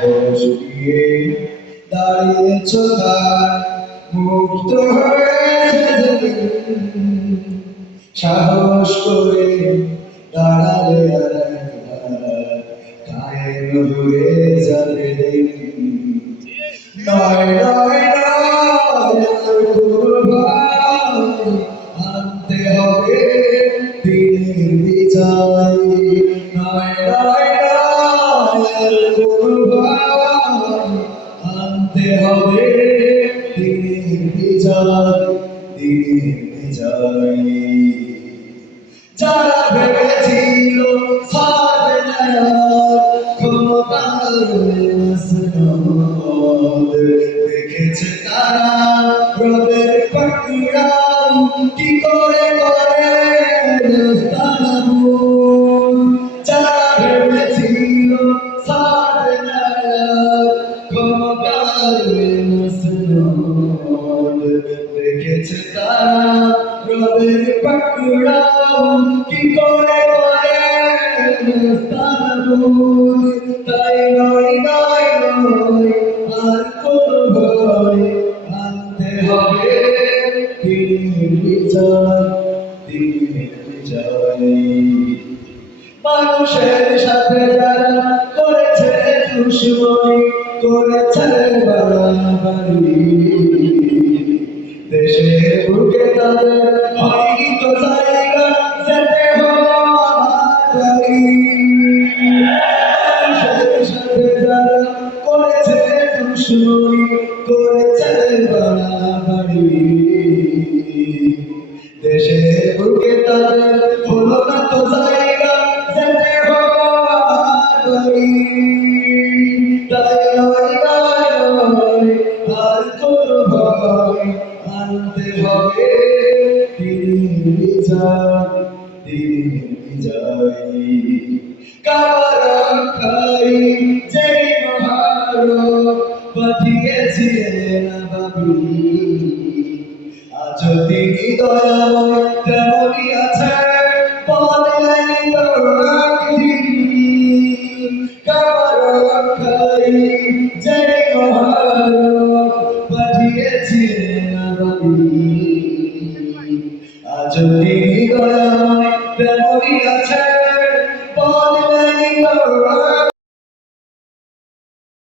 সাহস দিয়ে দাঁড়িয়েছ তার মুক্ত হয়েছে সাহস করে দাঁড়ালে কায়েম হয়ে যাবে নয় নয় নয় আনতে হবে দিনের বিজয় নয় নয় আনতে হবে দিনের বিজয় দিনের বিজয় যারা ভেবেছিল ছাড়বে না ক্ষমতার মসনদ দেখেছে তারা রবের পাকড়াও কি করে করে যারা ভেবেছিল ছাড়বে না ক্ষমতার মসনদ দেখেছে তারা রবের পাকড়াও কি করে করে তাই নয় নয় নয় আর কোন ভয় আনতে হবে দিনের বিজয় দিনের বিজয় মানুষের সাথে যারা করেছে দুশ্মনী করেছে বাড়াবাড়ি দেশের বুকে তাদের হয়নি তো জায়গা যেতে মানুষের সাথে যারা করেছে দুশ্মনী করেছে বাড়াবাড়ি দেশের বুকে তাদের হলো না তো জায়গা যেতে তাই নয় নয় আর কোন ভয় আনতে হবে দিনের বিজয় দিনের বিজয় কারা খাই যে মহার পাঠিয়েছিলেন বাবি আজ তিনি দয়াময় তেমনই আছে বদলায়নি কারা খাই যে মহার পাঠিয়েছিলেন বাবি আজ তিনি দয়াময় তেমনই আছে বদলায়নি